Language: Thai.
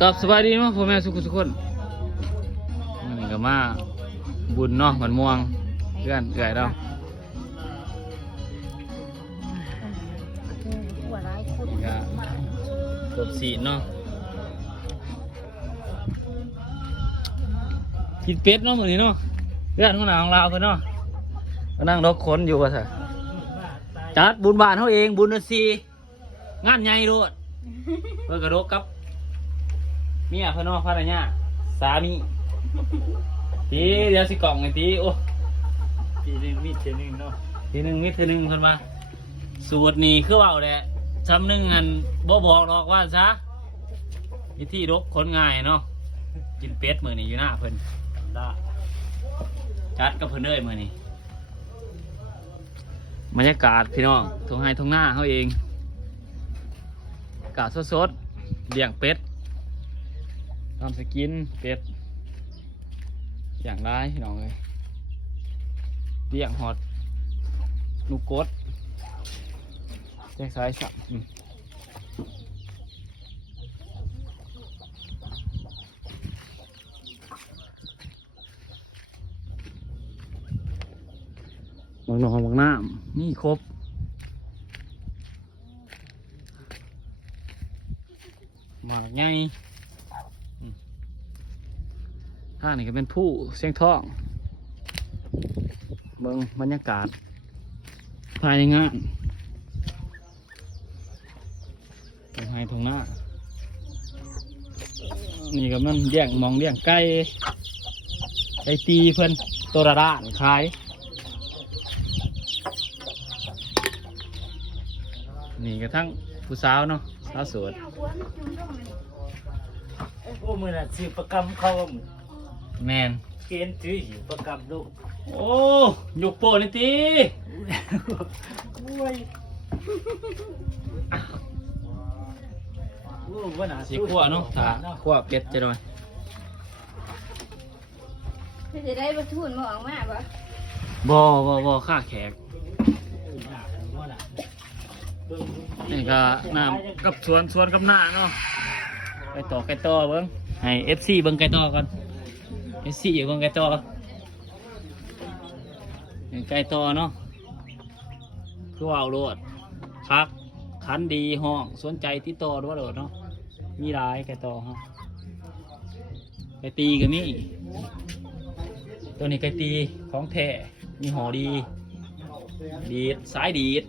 กับสบายดีมั้งพ่อแม่ทุกคนนี่ก็มาบุญเนาะมันม่วงเพื่อนเอื่อยเราตบสีเนาะกินเป็ดเนาะมื้อนี้เนาะเพื่อนคนหนาของเราเพิ่นเนาะก็นั่งรถขนอยู่ว่าซะจัดบุญบ้านเฮาเองบุญนาซีงานใหญ่โลดเพิ่นกระโดดกับเมียเพิ่นเนาะภรรยาสามีตีเดี๋ยวสิกล่องไอ้ตีโอ้ทีหนึ่งมีดทีหนึ่งเนาะทีหนึ่งมิดทีหนึ่งคนมาสูตรนี่คือเบาแหละซ้ำหนึ่งอันบ่บอกหรอกว่าซะวิธีรบคนง่ายเนาะกินเป็ดมื้อนี้อยู่หน้าเพิ่นได้จัดกับเพิ่นเลยมื้อนี้บรรยากาศพี่น้องทงไห้ทงหน้าเขาเองอากาศสดๆเลี้ยงเป็ดทำสกินเป็ดอย่างไรพี่น้องเลยเลี้ยงหอดลูกกดแจ้งสายสับบางหนองบางน้ำนี่ครบมาไงท่านี่ก็เป็นผู้เสียงท้องเบิ่งบรรยากาศภายในงานตรงไฮตรงหน้านี่ก็มันเลี้ยงมองเลี้ยงไก่ตีเพิ่นตัวละด้านขายนี่ก็ทั้งผู้สาวเนาะสาวโสดโอ้มือน่ะซื้อประกำเขาแมนเกณฑ์ซื้อหิวประกำลูกโอ้ยกโปนี่ตีโอ้ยโอ้ว่าน่ะสีขั้วเนาะถ้าขั้วเป็ดจะหน่อยจะได้บรรทุนมาออกมาปะบ่ค่าแขกนี่ก็น้ำกับสวนกับหน้าเนาะไก่ต่อเบิ้งให้ FC เบิ้งไก่ต่อก่อน FC อยู่เบิ้งไก่ต่อไก่ต่อเนาะคือว่าเอาโลดคักขันดีห้องสนใจที่ต่อด้วยโลดเนาะมีหลายไก่ต่อฮะไก่ตีกันนี่ตัวนี้ไก่ตีของแท้มีห่อดีดสายดีด